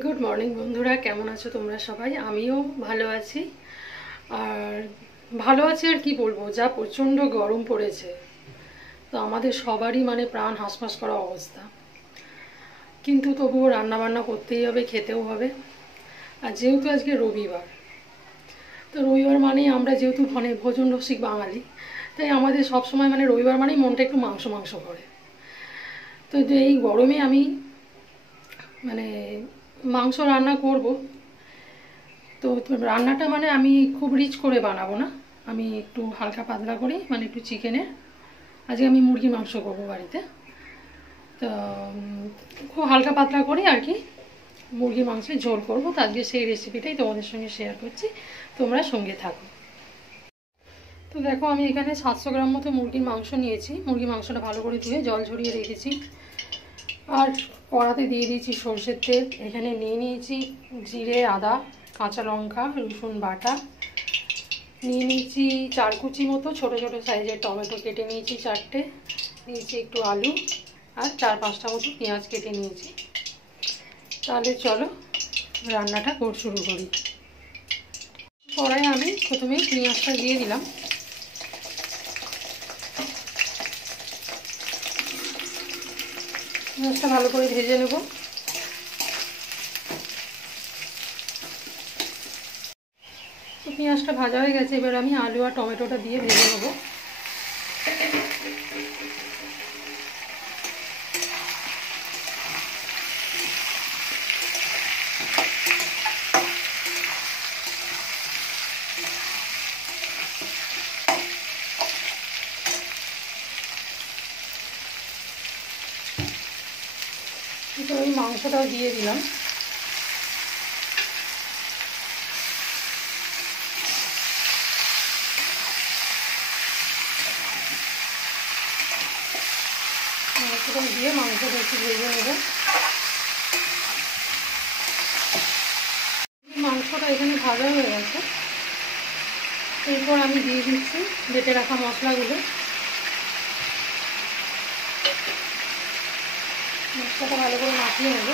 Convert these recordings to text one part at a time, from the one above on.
Good morning बंधुरा केमन आछो तोमरा सबाई। आमिও ভালো আছি। আর ভালো আছি আর কি বলবো, যা প্রচন্ড গরম পড়েছে তো আমাদের সবারই মানে প্রাণ হাঁসফাঁস করা অবস্থা, কিন্তু তবুও রান্না বান্না করতেই হবে, খেতেও হবে। আর যেহেতু আজকে রবিবার, তো রবিবার মানেই আমরা যেহেতু মানে ভোজন রসিক বাঙালি, তাই আমাদের সব সময় মানে রবিবার মানেই মনটা একটু মাংস মাংস করে। তো এই গরমে আমি মানে মাংস রান্না করব। তো রান্নাটা মানে আমি খুব রিচ করে বানাবো না, আমি একটু হালকা পাতলা করি, মানে একটু চিকেনের। আজকে আমি মুরগির মাংস করবো বাড়িতে, তো খুব হালকা পাতলা করি আর কি, মুরগির মাংসের ঝোল করবো। তো আজকে সেই রেসিপিটাই তোমাদের সঙ্গে শেয়ার করছি, তোমরা সঙ্গে থাকো। তো দেখো আমি এখানে 700 গ্রাম মতো মুরগির মাংস নিয়েছি। মুরগির মাংসটা ভালো করে ধুয়ে জল ঝরিয়ে রেখেছি। আর কড়াতে দিয়ে দিয়েছি সরষের তেল। এখানে নিয়ে নিয়েছি জিরে, আদা, কাঁচা লঙ্কা, রসুন বাটা। নিয়ে নিয়েছি 4 কুচি মতো ছোটো ছোটো সাইজের টমেটো কেটে নিয়েছি 4টে। নিয়েছি একটু আলু আর 4-5টা মতো পেঁয়াজ কেটে নিয়েছি। তাহলে চলো রান্নাটা শুরু করি। কড়াইয়ে আমি প্রথমে পেঁয়াজটা দিয়ে দিলাম। পেঁয়াজটা ভালো করে ভেজে নেব। তো পেঁয়াজটা ভাজা হয়ে গেছে, এবার আমি আলু আর টমেটোটা দিয়ে ভেজে নেব। তো ওই মাংসটাও দিয়ে দিলাম। মাংসটা দিয়ে মাংসটা একটু ভেজে নেব। মাংসটা এখানে ভাজা হয়ে গেছে, এরপর আমি দিয়ে দিচ্ছি বেটে রাখা মশলাগুলো। মশলাটা ভালো করে মাখিয়ে নেব।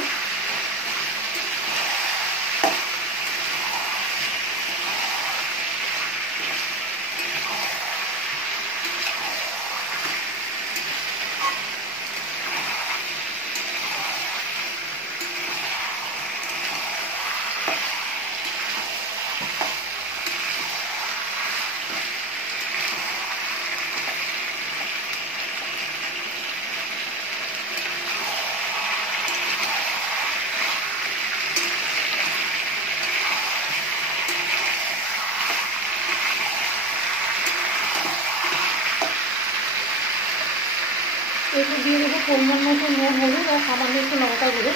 এরপর দিয়ে দেবো পরিমাণ মতো নুন, হলুদ আর সামান্য একটু লঙ্কা গুঁড়ো।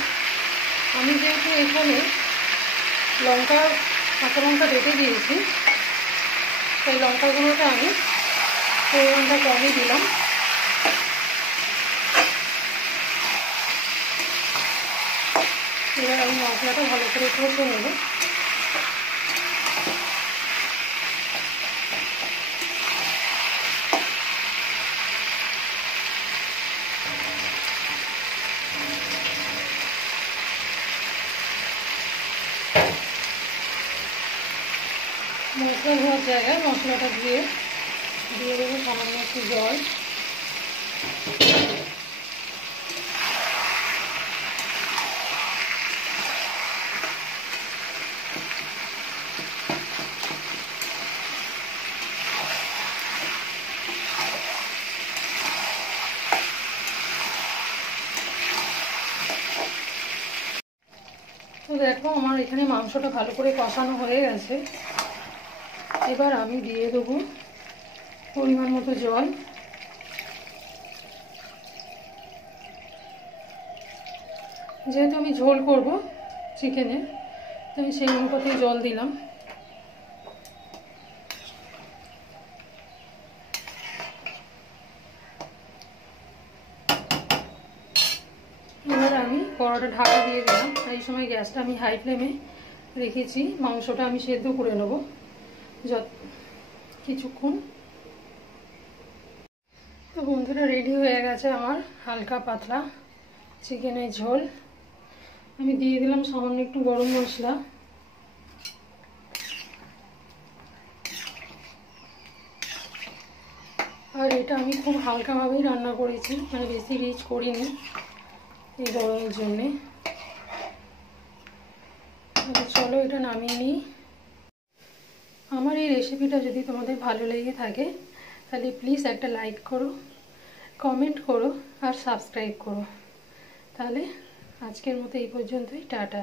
আমি যেহেতু এখানে কাঁচা লঙ্কা বেটে দিয়েছি, সেই লঙ্কা গুঁড়োটা আমি পরিমাণটা কমই দিলাম। এবার আমি মশলাটা ভালো করে কষে নেব। মশলা ধোয়ার জায়গায় মশলাটা দিয়ে দেবো সামান্য একটু জল। তো দেখো আমার এখানে মাংসটা ভালো করে কষানো হয়ে গেছে। এবার আমি দিয়ে দেবো পরিমাণ মতো জল। যেহেতু আমি ঝোল করব চিকেনের, তো আমি সেই অনুপাতেই জল দিলাম। এবার আমি কড়াটা ঢাকা দিয়ে দিলাম। এই সময় গ্যাসটা আমি হাই ফ্লেমে রেখেছি। মাংসটা আমি সেদ্ধ করে নেব কিছুক্ষণ। তো বন্ধুরা রেডি হয়ে গেছে আমার হালকা পাতলা চিকেনের ঝোল। আমি দিয়ে দিলাম সামান্য একটু গরম মশলা। আর এটা আমি খুব হালকাভাবেই রান্না করেছি, মানে বেশি রিচ করিনি এই গরমের জন্যে। চলো এটা নামিয়ে নিই। আমার এই রেসিপিটা যদি তোমাদের ভালো লেগে থাকে তাহলে প্লিজ একটা লাইক করো, কমেন্ট করো আর সাবস্ক্রাইব করো। তাহলে আজকের মতো এই পর্যন্তই, টাটা।